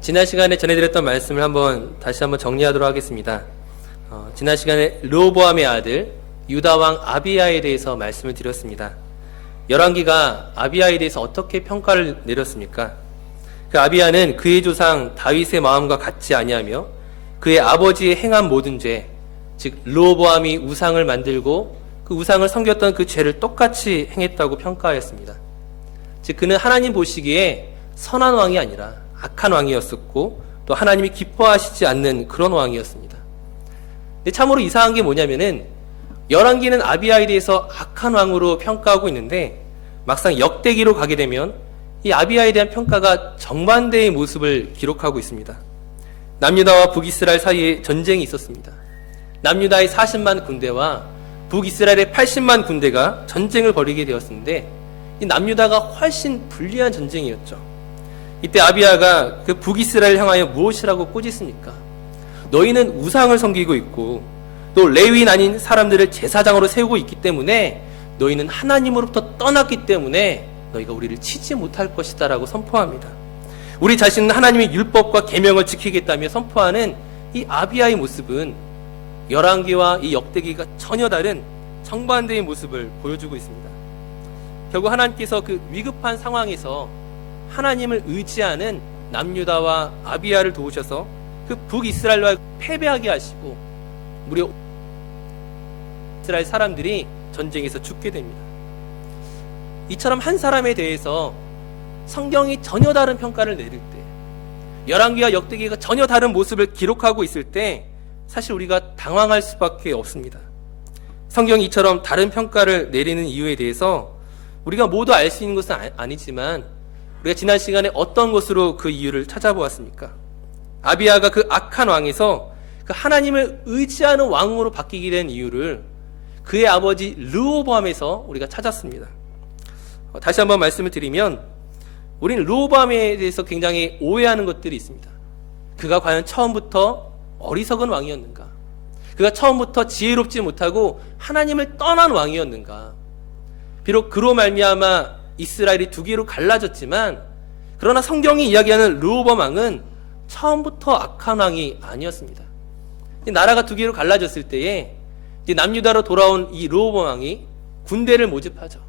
지난 시간에 전해드렸던 말씀을 다시 한번 정리하도록 하겠습니다. 지난 시간에 르호보암의 아들 유다 왕 아비야에 대해서 말씀을 드렸습니다. 열왕기가 아비야에 대해서 어떻게 평가를 내렸습니까? 그 아비야는 그의 조상 다윗의 마음과 같지 아니하며 그의 아버지의 행한 모든 죄, 즉 르호보암이 우상을 만들고 그 우상을 섬겼던 그 죄를 똑같이 행했다고 평가하였습니다. 즉 그는 하나님 보시기에 선한 왕이 아니라 악한 왕이었었고 또 하나님이 기뻐하시지 않는 그런 왕이었습니다. 근데 참으로 이상한 게 뭐냐면은 열왕기는 아비야에 대해서 악한 왕으로 평가하고 있는데 막상 역대기로 가게 되면 이 아비야에 대한 평가가 정반대의 모습을 기록하고 있습니다. 남유다와 북이스라엘 사이에 전쟁이 있었습니다. 남유다의 40만 군대와 북이스라엘의 80만 군대가 전쟁을 벌이게 되었는데 이 남유다가 훨씬 불리한 전쟁이었죠. 이때 아비야가 그 북이스라엘 향하여 무엇이라고 꾸짖습니까? 너희는 우상을 섬기고 있고 또 레위인 아닌 사람들을 제사장으로 세우고 있기 때문에 너희는 하나님으로부터 떠났기 때문에 너희가 우리를 치지 못할 것이다 라고 선포합니다. 우리 자신은 하나님의 율법과 계명을 지키겠다며 선포하는 이 아비야의 모습은 열왕기와 이 역대기가 전혀 다른 정반대의 모습을 보여주고 있습니다. 결국 하나님께서 그 위급한 상황에서 하나님을 의지하는 남유다와 아비야를 도우셔서 그 북이스라엘과 패배하게 하시고 무려 이스라엘 사람들이 전쟁에서 죽게 됩니다. 이처럼 한 사람에 대해서 성경이 전혀 다른 평가를 내릴 때, 열왕기와 역대기가 전혀 다른 모습을 기록하고 있을 때 사실 우리가 당황할 수밖에 없습니다. 성경이 이처럼 다른 평가를 내리는 이유에 대해서 우리가 모두 알 수 있는 것은 아니지만 우리가 지난 시간에 어떤 것으로 그 이유를 찾아보았습니까? 아비야가 그 악한 왕에서 그 하나님을 의지하는 왕으로 바뀌게 된 이유를 그의 아버지 르호보암에서 우리가 찾았습니다. 다시 한번 말씀을 드리면 우리는 르호보암에 대해서 굉장히 오해하는 것들이 있습니다. 그가 과연 처음부터 어리석은 왕이었는가? 그가 처음부터 지혜롭지 못하고 하나님을 떠난 왕이었는가? 비록 그로 말미암아 이스라엘이 두 개로 갈라졌지만 그러나 성경이 이야기하는 르호보암 왕은 처음부터 악한 왕이 아니었습니다. 나라가 두 개로 갈라졌을 때에 남유다로 돌아온 이 르호보암 왕이 군대를 모집하죠.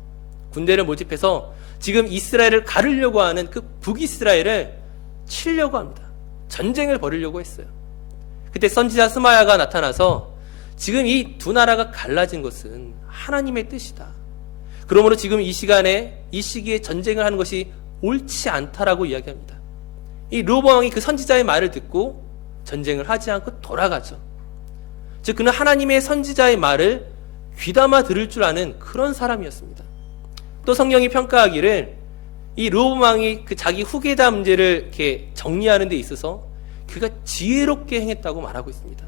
군대를 모집해서 지금 이스라엘을 가르려고 하는 그 북이스라엘을 치려고 합니다. 전쟁을 벌이려고 했어요. 그때 선지자 스마야가 나타나서 지금 이 두 나라가 갈라진 것은 하나님의 뜻이다. 그러므로 지금 이 시기에 전쟁을 하는 것이 옳지 않다라고 이야기합니다. 이 르호보암 왕이 그 선지자의 말을 듣고 전쟁을 하지 않고 돌아가죠. 즉 그는 하나님의 선지자의 말을 귀담아 들을 줄 아는 그런 사람이었습니다. 또 성경이 평가하기를 이 르호보암 왕이 그 자기 후계자 문제를 이렇게 정리하는 데 있어서 그가 지혜롭게 행했다고 말하고 있습니다.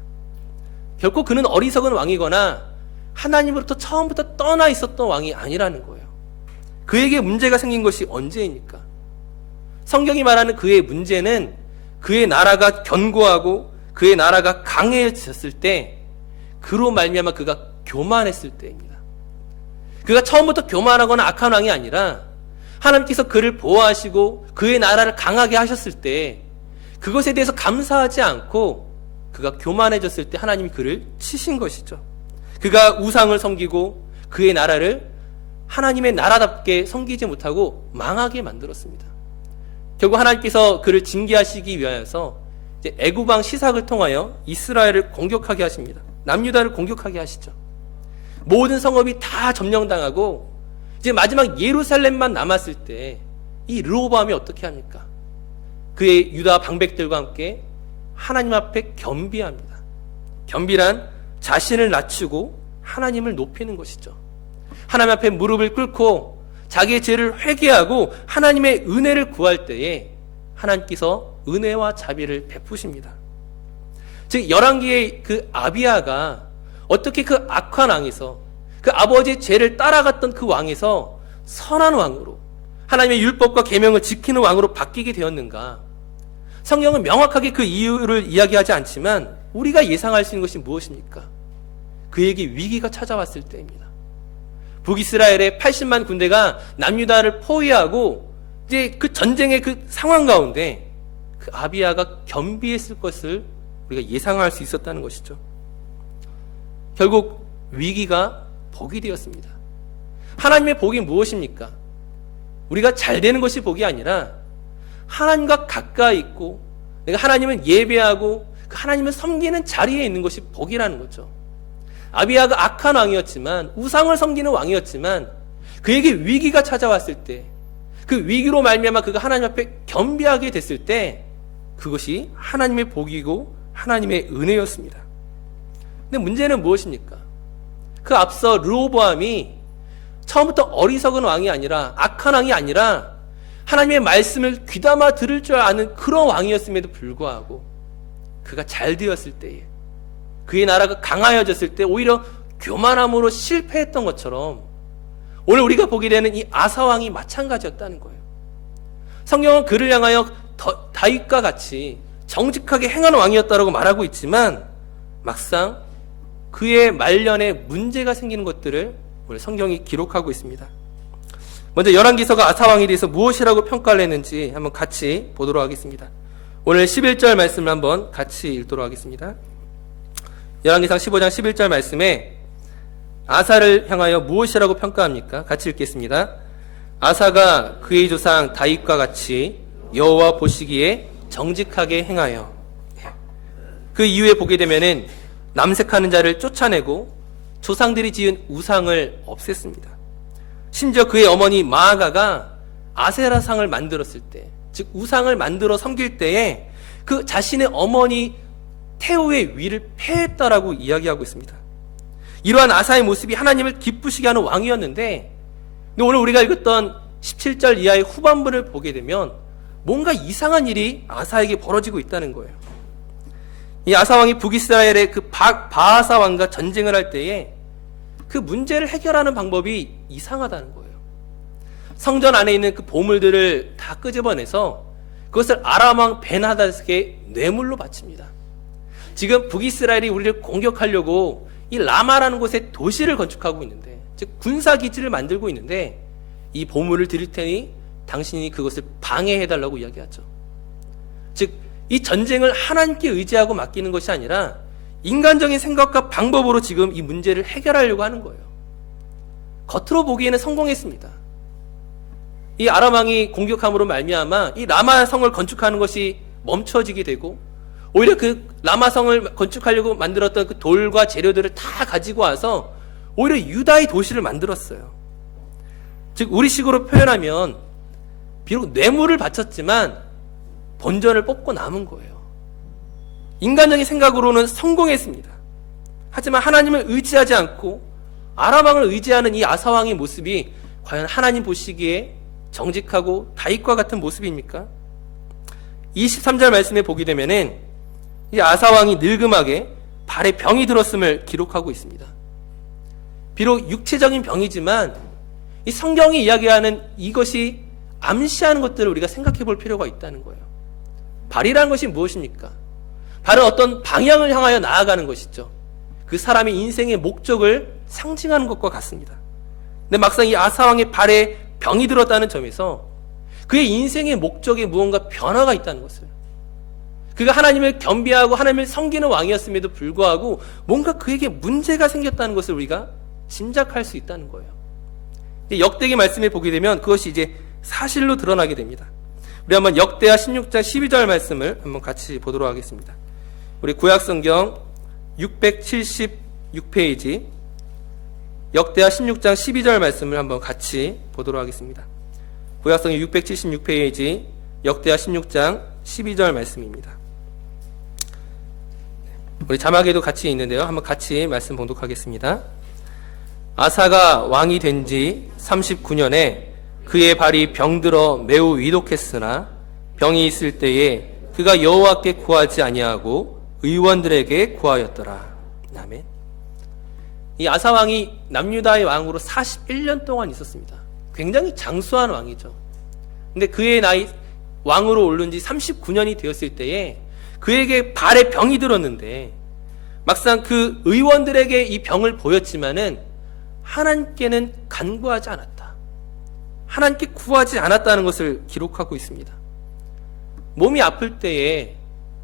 결코 그는 어리석은 왕이거나 하나님으로부터 처음부터 떠나 있었던 왕이 아니라는 거예요. 그에게 문제가 생긴 것이 언제입니까? 성경이 말하는 그의 문제는 그의 나라가 견고하고 그의 나라가 강해졌을 때, 그로 말미암아 그가 교만했을 때입니다. 그가 처음부터 교만하거나 악한 왕이 아니라 하나님께서 그를 보호하시고 그의 나라를 강하게 하셨을 때 그것에 대해서 감사하지 않고 그가 교만해졌을 때 하나님이 그를 치신 것이죠. 그가 우상을 섬기고 그의 나라를 하나님의 나라답게 섬기지 못하고 망하게 만들었습니다. 결국 하나님께서 그를 징계하시기 위하여서 애굽왕 시삭을 통하여 이스라엘을 공격하게 하십니다. 남유다를 공격하게 하시죠. 모든 성읍이 다 점령당하고 이제 마지막 예루살렘만 남았을 때 이 르호보암이 어떻게 합니까? 그의 유다 방백들과 함께 하나님 앞에 겸비합니다. 겸비란 자신을 낮추고 하나님을 높이는 것이죠. 하나님 앞에 무릎을 꿇고 자기의 죄를 회개하고 하나님의 은혜를 구할 때에 하나님께서 은혜와 자비를 베푸십니다. 즉 열왕기의 그 아비야가 어떻게 그 악한 왕에서 그 아버지의 죄를 따라갔던 그 왕에서 선한 왕으로 하나님의 율법과 계명을 지키는 왕으로 바뀌게 되었는가? 성경은 명확하게 그 이유를 이야기하지 않지만 우리가 예상할 수 있는 것이 무엇입니까? 그에게 위기가 찾아왔을 때입니다. 북이스라엘의 80만 군대가 남유다를 포위하고 이제 그 전쟁의 그 상황 가운데 그 아비야가 겸비했을 것을 우리가 예상할 수 있었다는 것이죠. 결국 위기가 복이 되었습니다. 하나님의 복이 무엇입니까? 우리가 잘 되는 것이 복이 아니라 하나님과 가까이 있고 내가 하나님을 예배하고 그 하나님을 섬기는 자리에 있는 것이 복이라는 거죠. 아비야가 악한 왕이었지만, 우상을 섬기는 왕이었지만 그에게 위기가 찾아왔을 때, 그 위기로 말미암아 그가 하나님 앞에 겸비하게 됐을 때 그것이 하나님의 복이고 하나님의 은혜였습니다. 근데 문제는 무엇입니까? 그 앞서 르호보암이 처음부터 어리석은 왕이 아니라, 악한 왕이 아니라 하나님의 말씀을 귀담아 들을 줄 아는 그런 왕이었음에도 불구하고 그가 잘 되었을 때에, 그의 나라가 강하여졌을 때 오히려 교만함으로 실패했던 것처럼 오늘 우리가 보게 되는 이 아사 왕이 마찬가지였다는 거예요. 성경은 그를 향하여 다윗과 같이 정직하게 행하는 왕이었다고 말하고 있지만 막상 그의 말년에 문제가 생기는 것들을 오늘 성경이 기록하고 있습니다. 먼저 열왕기서가 아사 왕에 대해서 무엇이라고 평가를 했는지 한번 같이 보도록 하겠습니다. 오늘 11절 말씀을 한번 같이 읽도록 하겠습니다. 열왕기상 15장 11절 말씀에 아사를 향하여 무엇이라고 평가합니까? 같이 읽겠습니다. 아사가 그의 조상 다윗과 같이 여호와 보시기에 정직하게 행하여. 그 이후에 보게 되면은 남색하는 자를 쫓아내고 조상들이 지은 우상을 없앴습니다. 심지어 그의 어머니 마아가가 아세라상을 만들었을 때, 즉 우상을 만들어 섬길 때에 그 자신의 어머니 태우의 위를 패했다라고 이야기하고 있습니다. 이러한 아사의 모습이 하나님을 기쁘시게 하는 왕이었는데, 근데 오늘 우리가 읽었던 17절 이하의 후반부를 보게 되면 뭔가 이상한 일이 아사에게 벌어지고 있다는 거예요. 이 아사 왕이 북이스라엘의 그 바아사 왕과 전쟁을 할 때에 그 문제를 해결하는 방법이 이상하다는 거예요. 성전 안에 있는 그 보물들을 다 끄집어내서 그것을 아람 왕 벤하닷에게 뇌물로 바칩니다. 지금 북이스라엘이 우리를 공격하려고 이 라마라는 곳에 도시를 건축하고 있는데, 즉 군사기지를 만들고 있는데 이 보물을 드릴 테니 당신이 그것을 방해해달라고 이야기하죠. 즉 이 전쟁을 하나님께 의지하고 맡기는 것이 아니라 인간적인 생각과 방법으로 지금 이 문제를 해결하려고 하는 거예요. 겉으로 보기에는 성공했습니다. 이 아람 왕이 공격함으로 말미암아 이 라마 성을 건축하는 것이 멈춰지게 되고, 오히려 그 라마 성을 건축하려고 만들었던 그 돌과 재료들을 다 가지고 와서 오히려 유다의 도시를 만들었어요. 즉 우리식으로 표현하면 비록 뇌물을 바쳤지만 본전을 뽑고 남은 거예요. 인간적인 생각으로는 성공했습니다. 하지만 하나님을 의지하지 않고 아람 왕을 의지하는 이 아사 왕의 모습이 과연 하나님 보시기에 정직하고 다윗과 같은 모습입니까? 23절 말씀에 보게 되면은 이 아사 왕이 늙음하게 발에 병이 들었음을 기록하고 있습니다. 비록 육체적인 병이지만 이 성경이 이야기하는 이것이 암시하는 것들을 우리가 생각해 볼 필요가 있다는 거예요. 발이라는 것이 무엇입니까? 발은 어떤 방향을 향하여 나아가는 것이죠. 그 사람의 인생의 목적을 상징하는 것과 같습니다. 근데 막상 이 아사 왕의 발에 병이 들었다는 점에서 그의 인생의 목적에 무언가 변화가 있다는 것을, 그가 하나님을 겸비하고 하나님을 섬기는 왕이었음에도 불구하고 뭔가 그에게 문제가 생겼다는 것을 우리가 짐작할 수 있다는 거예요. 역대기 말씀에 보게 되면 그것이 이제 사실로 드러나게 됩니다. 우리 한번 역대하 16장 12절 말씀을 한번 같이 보도록 하겠습니다. 우리 구약성경 676페이지 역대하 16장 12절 말씀을 한번 같이 보도록 하겠습니다. 구약성경 676페이지 역대하 16장 12절 말씀입니다. 우리 자막에도 같이 있는데요. 한번 같이 말씀 봉독하겠습니다. 아사가 왕이 된 지 39년에 그의 발이 병들어 매우 위독했으나 병이 있을 때에 그가 여호와께 구하지 아니하고 의원들에게 구하였더라. 아멘. 이 아사 왕이 남유다의 왕으로 41년 동안 있었습니다. 굉장히 장수한 왕이죠. 근데 그의 나이 왕으로 오른 지 39년이 되었을 때에 그에게 발에 병이 들었는데 막상 그 의원들에게 이 병을 보였지만은 하나님께는 간구하지 않았다. 하나님께 구하지 않았다는 것을 기록하고 있습니다. 몸이 아플 때에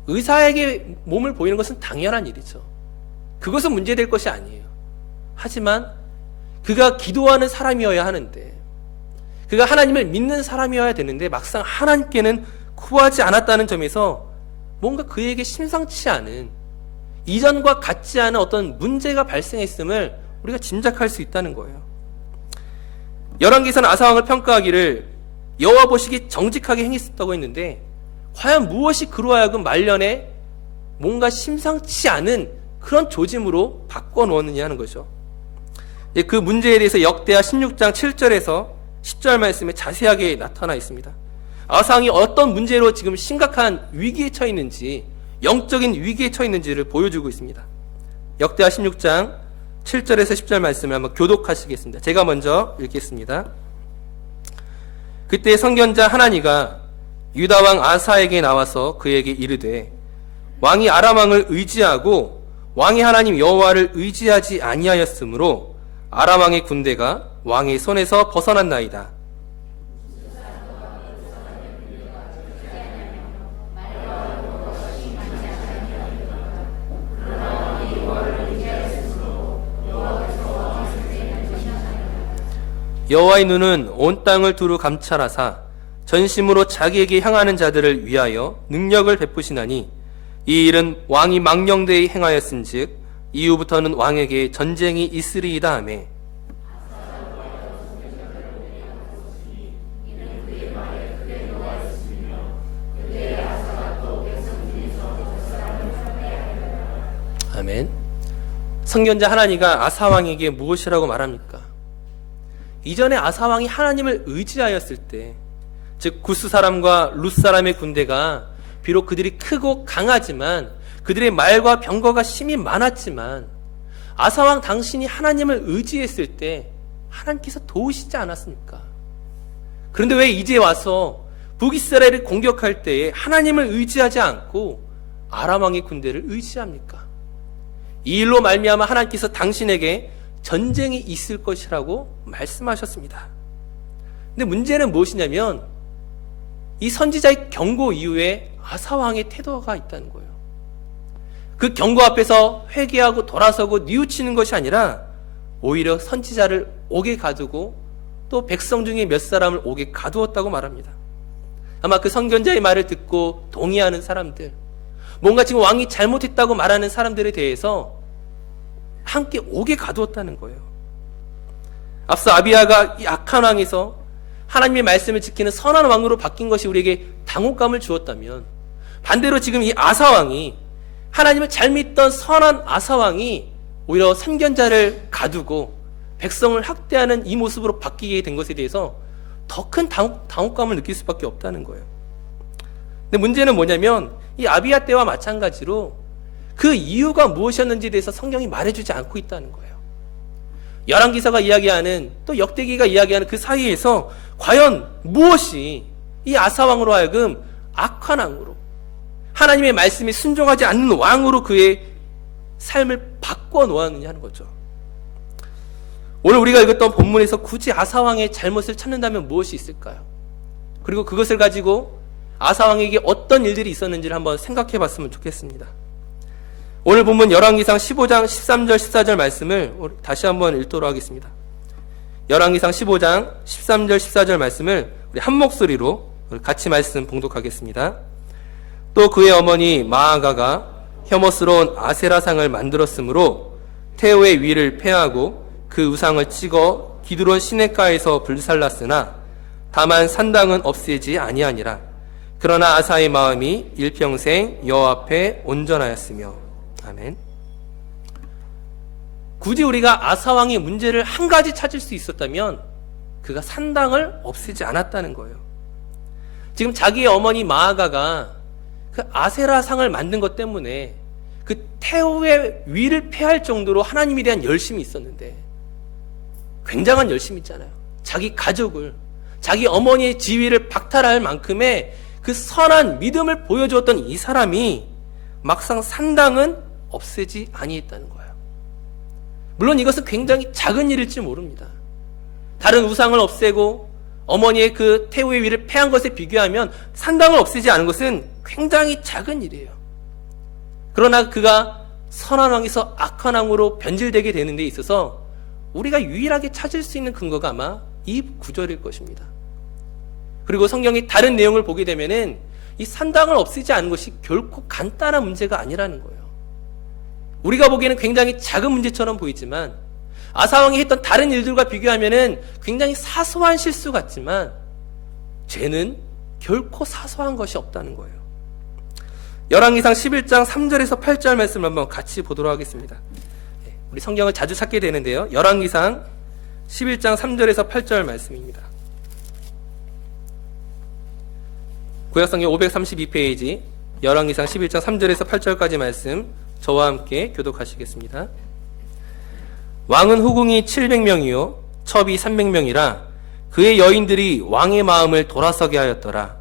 의사에게 몸을 보이는 것은 당연한 일이죠. 그것은 문제될 것이 아니에요. 하지만 그가 기도하는 사람이어야 하는데, 그가 하나님을 믿는 사람이어야 되는데 막상 하나님께는 구하지 않았다는 점에서 뭔가 그에게 심상치 않은, 이전과 같지 않은 어떤 문제가 발생했음을 우리가 짐작할 수 있다는 거예요. 열왕기서는 아사왕을 평가하기를 여호와 보시기 정직하게 행했다고 했는데, 과연 무엇이 그로 하여금 말년에 뭔가 심상치 않은 그런 조짐으로 바꿔놓았느냐 하는 거죠. 그 문제에 대해서 역대하 16장 7절에서 10절 말씀에 자세하게 나타나 있습니다. 아사왕이 어떤 문제로 지금 심각한 위기에 처해 있는지, 영적인 위기에 처해 있는지를 보여주고 있습니다. 역대하 16장 7절에서 10절 말씀을 한번 교독하시겠습니다. 제가 먼저 읽겠습니다. 그때 선견자 하나니가 유다 왕 아사에게 나와서 그에게 이르되, 왕이 아람 왕을 의지하고 왕의 하나님 여호와를 의지하지 아니하였으므로 아람 왕의 군대가 왕의 손에서 벗어났나이다. 여호와의 눈은 온 땅을 두루 감찰하사 전심으로 자기에게 향하는 자들을 위하여 능력을 베푸시나니, 이 일은 왕이 망령되이 행하였은즉 이후부터는 왕에게 전쟁이 있으리이다 하매. 아멘. 선견자 하나니가 아사왕에게 무엇이라고 말합니까? 이전에 아사왕이 하나님을 의지하였을 때, 즉 구스 사람과 룻 사람의 군대가 비록 그들이 크고 강하지만, 그들의 말과 병거가 심히 많았지만, 아사왕 당신이 하나님을 의지했을 때 하나님께서 도우시지 않았습니까? 그런데 왜 이제 와서 북이스라엘을 공격할 때에 하나님을 의지하지 않고 아람 왕의 군대를 의지합니까? 이 일로 말미암아 하나님께서 당신에게 전쟁이 있을 것이라고 말씀하셨습니다. 근데 문제는 무엇이냐면, 이 선지자의 경고 이후에 아사왕의 태도가 있다는 거예요. 그 경고 앞에서 회개하고 돌아서고 뉘우치는 것이 아니라 오히려 선지자를 옥에 가두고 또 백성 중에 몇 사람을 옥에 가두었다고 말합니다. 아마 그 선견자의 말을 듣고 동의하는 사람들, 뭔가 지금 왕이 잘못했다고 말하는 사람들에 대해서 함께 옥에 가두었다는 거예요. 앞서 아비야가 이 악한 왕에서 하나님의 말씀을 지키는 선한 왕으로 바뀐 것이 우리에게 당혹감을 주었다면, 반대로 지금 이 아사왕이, 하나님을 잘 믿던 선한 아사왕이 오히려 선견자를 가두고 백성을 학대하는 이 모습으로 바뀌게 된 것에 대해서 더 큰 당혹감을 느낄 수밖에 없다는 거예요. 근데 문제는 뭐냐면, 이 아비야 때와 마찬가지로 그 이유가 무엇이었는지에 대해서 성경이 말해주지 않고 있다는 거예요. 열왕기서가 이야기하는, 또 역대기가 이야기하는 그 사이에서 과연 무엇이 이 아사왕으로 하여금 악한 왕으로, 하나님의 말씀에 순종하지 않는 왕으로 그의 삶을 바꿔 놓았느냐 하는 거죠. 오늘 우리가 읽었던 본문에서 굳이 아사왕의 잘못을 찾는다면 무엇이 있을까요? 그리고 그것을 가지고 아사왕에게 어떤 일들이 있었는지를 한번 생각해 봤으면 좋겠습니다. 오늘 본문 열왕기상 15장 13절 14절 말씀을 다시 한번 읽도록 하겠습니다. 열왕기상 15장 13절 14절 말씀을 우리 한 목소리로 같이 말씀 봉독하겠습니다. 또 그의 어머니 마아가가 혐오스러운 아세라상을 만들었으므로 태호의 위를 폐하고 그 우상을 찍어 기드론 시냇가에서 불살랐으나 다만 산당은 없애지 아니하니라. 그러나 아사의 마음이 일평생 여호와 앞에 온전하였으며. 아멘. 굳이 우리가 아사왕의 문제를 한 가지 찾을 수 있었다면 그가 산당을 없애지 않았다는 거예요. 지금 자기의 어머니 마아가가 그 아세라상을 만든 것 때문에 그 태호의 위를 폐할 정도로 하나님에 대한 열심이 있었는데, 굉장한 열심이 있잖아요. 자기 가족을, 자기 어머니의 지위를 박탈할 만큼의 그 선한 믿음을 보여주었던 이 사람이 막상 산당은 없애지 아니했다는 거예요. 물론 이것은 굉장히 작은 일일지 모릅니다. 다른 우상을 없애고 어머니의 그 태우의 위를 패한 것에 비교하면 산당을 없애지 않은 것은 굉장히 작은 일이에요. 그러나 그가 선한 왕에서 악한 왕으로 변질되게 되는 데 있어서 우리가 유일하게 찾을 수 있는 근거가 아마 이 구절일 것입니다. 그리고 성경의 다른 내용을 보게 되면은 이 산당을 없애지 않은 것이 결코 간단한 문제가 아니라는 거예요. 우리가 보기에는 굉장히 작은 문제처럼 보이지만 아사왕이 했던 다른 일들과 비교하면은 굉장히 사소한 실수 같지만 죄는 결코 사소한 것이 없다는 거예요. 열왕기상 11장 3절에서 8절 말씀을 한번 같이 보도록 하겠습니다. 우리 성경을 자주 찾게 되는데요. 열왕기상 11장 3절에서 8절 말씀입니다. 구약성경 532페이지 열왕기상 11장 3절에서 8절까지 말씀 저와 함께 교독하시겠습니다. 왕은 후궁이 700명이요 첩이 300명이라 그의 여인들이 왕의 마음을 돌아서게 하였더라.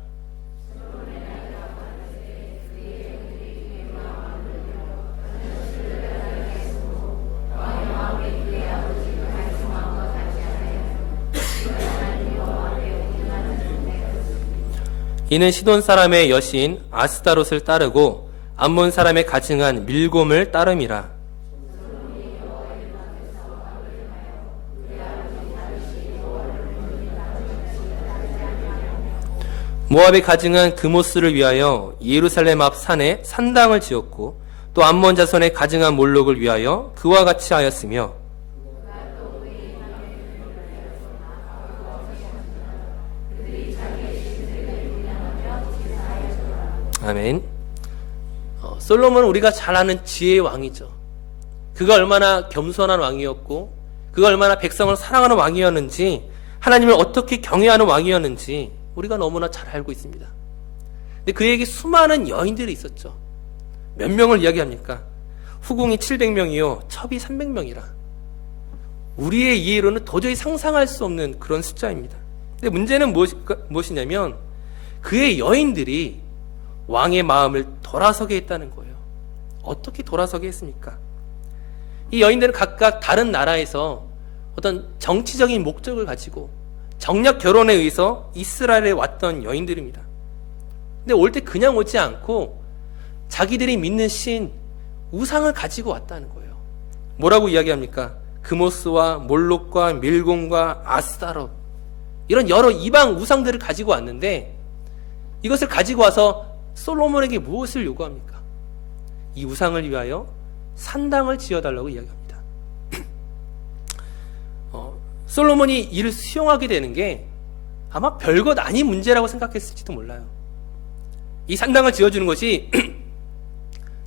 이는 시돈 사람의 여신 아스다롯을 따르고 암몬 사람의 가증한 밀곰을 따름이라. 모압의 가증한 그모스를 위하여 예루살렘 앞 산에 산당을 지었고 또 암몬 자손의 가증한 몰록을 위하여 그와 같이 하였으며 아멘. 솔로몬은 우리가 잘 아는 지혜의 왕이죠. 그가 얼마나 겸손한 왕이었고 그가 얼마나 백성을 사랑하는 왕이었는지 하나님을 어떻게 경외하는 왕이었는지 우리가 너무나 잘 알고 있습니다. 근데 그에게 수많은 여인들이 있었죠. 몇 명을 이야기합니까? 후궁이 700명이요 첩이 300명이라. 우리의 이해로는 도저히 상상할 수 없는 그런 숫자입니다. 근데 문제는 무엇이냐면 그의 여인들이 왕의 마음을 돌아서게 했다는 거예요. 어떻게 돌아서게 했습니까? 이 여인들은 각각 다른 나라에서 어떤 정치적인 목적을 가지고 정략 결혼에 의해서 이스라엘에 왔던 여인들입니다. 근데 올 때 그냥 오지 않고 자기들이 믿는 신, 우상을 가지고 왔다는 거예요. 뭐라고 이야기합니까? 그모스와 몰록과 밀곰과 아스타롯 이런 여러 이방 우상들을 가지고 왔는데 이것을 가지고 와서 솔로몬에게 무엇을 요구합니까? 이 우상을 위하여 산당을 지어달라고 이야기합니다. 솔로몬이 이를 수용하게 되는 게 아마 별것 아닌 문제라고 생각했을지도 몰라요. 이 산당을 지어주는 것이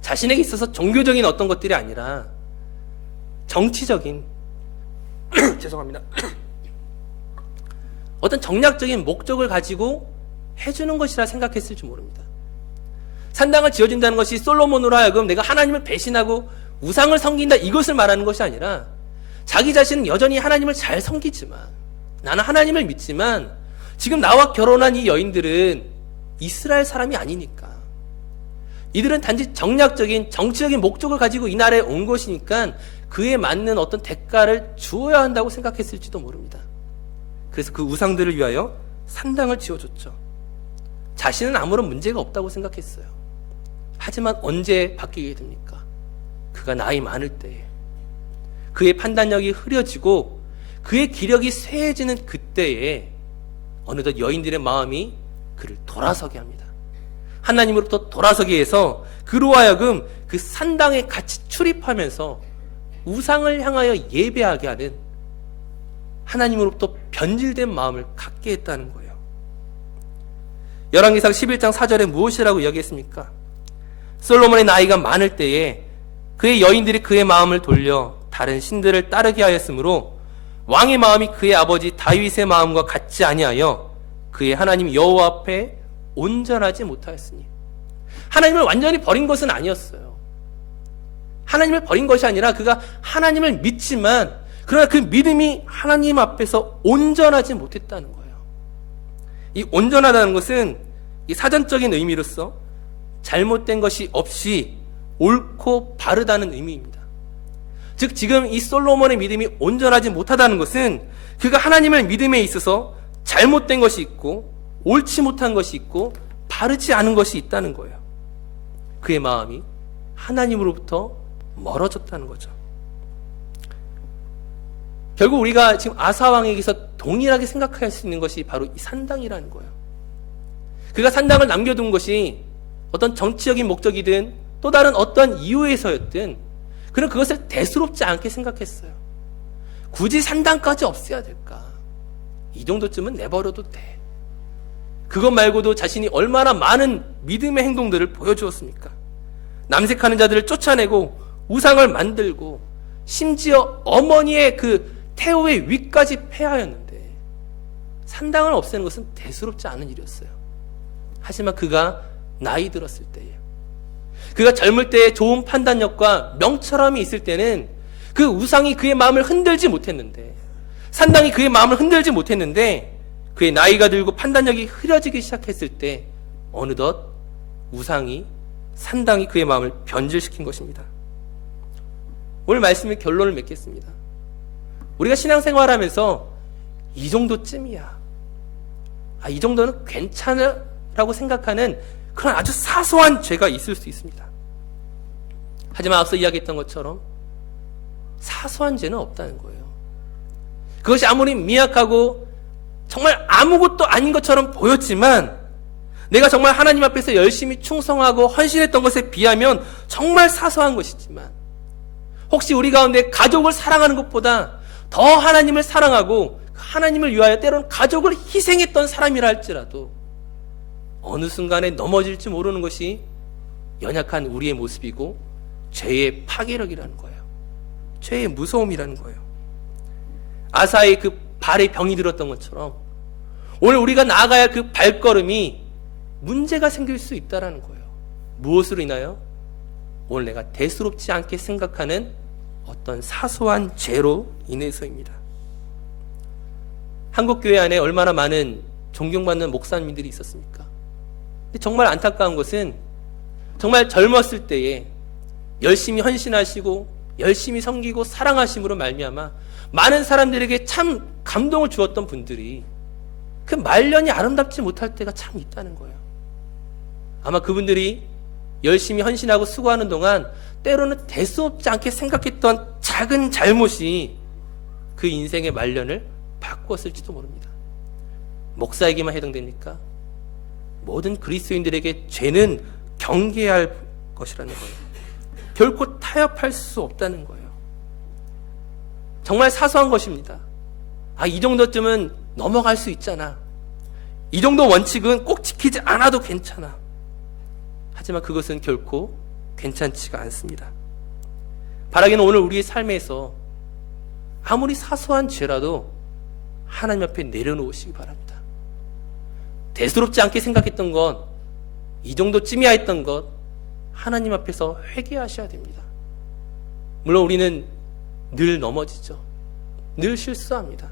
자신에게 있어서 종교적인 어떤 것들이 아니라 정치적인 죄송합니다. 어떤 정략적인 목적을 가지고 해주는 것이라 생각했을지 모릅니다. 산당을 지어준다는 것이 솔로몬으로 하여금 내가 하나님을 배신하고 우상을 섬긴다 이것을 말하는 것이 아니라 자기 자신은 여전히 하나님을 잘 섬기지만 나는 하나님을 믿지만 지금 나와 결혼한 이 여인들은 이스라엘 사람이 아니니까 이들은 단지 정략적인 정치적인 목적을 가지고 이 나라에 온 것이니까 그에 맞는 어떤 대가를 주어야 한다고 생각했을지도 모릅니다. 그래서 그 우상들을 위하여 산당을 지어줬죠. 자신은 아무런 문제가 없다고 생각했어요. 하지만 언제 바뀌게 됩니까? 그가 나이 많을 때에 그의 판단력이 흐려지고 그의 기력이 쇠해지는 그때에 어느덧 여인들의 마음이 그를 돌아서게 합니다. 하나님으로부터 돌아서게 해서 그로 하여금 그 산당에 같이 출입하면서 우상을 향하여 예배하게 하는 하나님으로부터 변질된 마음을 갖게 했다는 거예요. 열왕기상 11장 4절에 무엇이라고 이야기했습니까? 솔로몬의 나이가 많을 때에 그의 여인들이 그의 마음을 돌려 다른 신들을 따르게 하였으므로 왕의 마음이 그의 아버지 다윗의 마음과 같지 아니하여 그의 하나님 여호와 앞에 온전하지 못하였으니 하나님을 완전히 버린 것은 아니었어요. 하나님을 버린 것이 아니라 그가 하나님을 믿지만 그러나 그 믿음이 하나님 앞에서 온전하지 못했다는 거예요. 이 온전하다는 것은 이 사전적인 의미로서 잘못된 것이 없이 옳고 바르다는 의미입니다. 즉 지금 이 솔로몬의 믿음이 온전하지 못하다는 것은 그가 하나님을 믿음에 있어서 잘못된 것이 있고 옳지 못한 것이 있고 바르지 않은 것이 있다는 거예요. 그의 마음이 하나님으로부터 멀어졌다는 거죠. 결국 우리가 지금 아사 왕에게서 동일하게 생각할 수 있는 것이 바로 이 산당이라는 거예요. 그가 산당을 남겨둔 것이 어떤 정치적인 목적이든 또 다른 어떤 이유에서였든 그는 그것을 대수롭지 않게 생각했어요. 굳이 산당까지 없애야 될까? 이 정도쯤은 내버려도 돼. 그것 말고도 자신이 얼마나 많은 믿음의 행동들을 보여주었습니까? 남색하는 자들을 쫓아내고 우상을 만들고 심지어 어머니의 그 태호의 위까지 폐하였는데 산당을 없애는 것은 대수롭지 않은 일이었어요. 하지만 그가 나이 들었을 때에, 그가 젊을 때의 좋은 판단력과 명철함이 있을 때는 그 우상이 그의 마음을 흔들지 못했는데, 산당이 그의 마음을 흔들지 못했는데, 그의 나이가 들고 판단력이 흐려지기 시작했을 때 어느덧 우상이, 산당이 그의 마음을 변질시킨 것입니다. 오늘 말씀의 결론을 맺겠습니다. 우리가 신앙생활하면서 이 정도쯤이야, 이 정도는 괜찮으라고 생각하는 그런 아주 사소한 죄가 있을 수 있습니다. 하지만 앞서 이야기했던 것처럼 사소한 죄는 없다는 거예요. 그것이 아무리 미약하고 정말 아무것도 아닌 것처럼 보였지만 내가 정말 하나님 앞에서 열심히 충성하고 헌신했던 것에 비하면 정말 사소한 것이지만, 혹시 우리 가운데 가족을 사랑하는 것보다 더 하나님을 사랑하고 하나님을 위하여 때로는 가족을 희생했던 사람이라 할지라도 어느 순간에 넘어질지 모르는 것이 연약한 우리의 모습이고 죄의 파괴력이라는 거예요. 죄의 무서움이라는 거예요. 아사의 그 발에 병이 들었던 것처럼 오늘 우리가 나아가야 그 발걸음이 문제가 생길 수 있다는 거예요. 무엇으로 인하여? 오늘 내가 대수롭지 않게 생각하는 어떤 사소한 죄로 인해서입니다. 한국교회 안에 얼마나 많은 존경받는 목사님들이 있었습니까? 근데 정말 안타까운 것은 정말 젊었을 때에 열심히 헌신하시고 열심히 섬기고 사랑하심으로 말미암아 많은 사람들에게 참 감동을 주었던 분들이 그 말년이 아름답지 못할 때가 참 있다는 거예요. 아마 그분들이 열심히 헌신하고 수고하는 동안 때로는 대수롭지 않게 생각했던 작은 잘못이 그 인생의 말년을 바꾸었을지도 모릅니다. 목사에게만 해당됩니까? 모든 그리스도인들에게 죄는 경계해야 할 것이라는 거예요. 결코 타협할 수 없다는 거예요. 정말 사소한 것입니다. 이 정도쯤은 넘어갈 수 있잖아. 이 정도 원칙은 꼭 지키지 않아도 괜찮아. 하지만 그것은 결코 괜찮지가 않습니다. 바라기는 오늘 우리의 삶에서 아무리 사소한 죄라도 하나님 앞에 내려놓으시기 바랍니다. 대수롭지 않게 생각했던 것, 이 정도쯤이야 했던 것, 하나님 앞에서 회개하셔야 됩니다. 물론 우리는 늘 넘어지죠. 늘 실수합니다.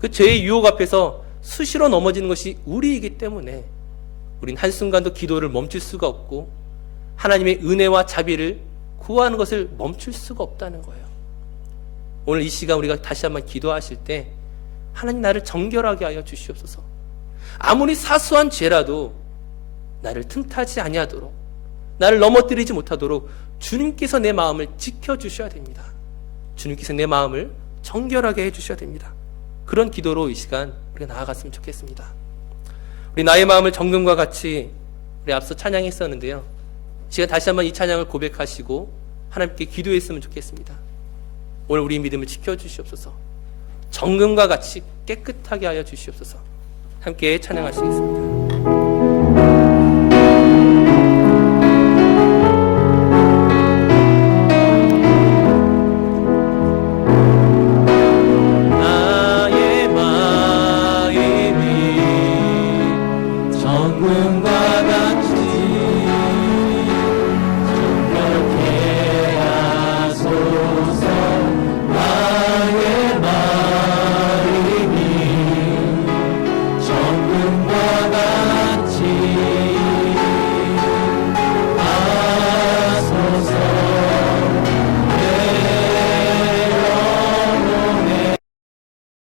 그 죄의 유혹 앞에서 수시로 넘어지는 것이 우리이기 때문에 우린 한순간도 기도를 멈출 수가 없고 하나님의 은혜와 자비를 구하는 것을 멈출 수가 없다는 거예요. 오늘 이 시간 우리가 다시 한번 기도하실 때 하나님, 나를 정결하게 하여 주시옵소서. 아무리 사소한 죄라도 나를 틈타지 아니하도록, 나를 넘어뜨리지 못하도록 주님께서 내 마음을 지켜주셔야 됩니다. 주님께서 내 마음을 정결하게 해주셔야 됩니다. 그런 기도로 이 시간 우리가 나아갔으면 좋겠습니다. 우리 나의 마음을 정금과 같이, 우리 앞서 찬양했었는데요, 이 시간 다시 한번 이 찬양을 고백하시고 하나님께 기도했으면 좋겠습니다. 오늘 우리 믿음을 지켜주시옵소서. 정금과 같이 깨끗하게 하여 주시옵소서. 함께 찬양하시겠습니다.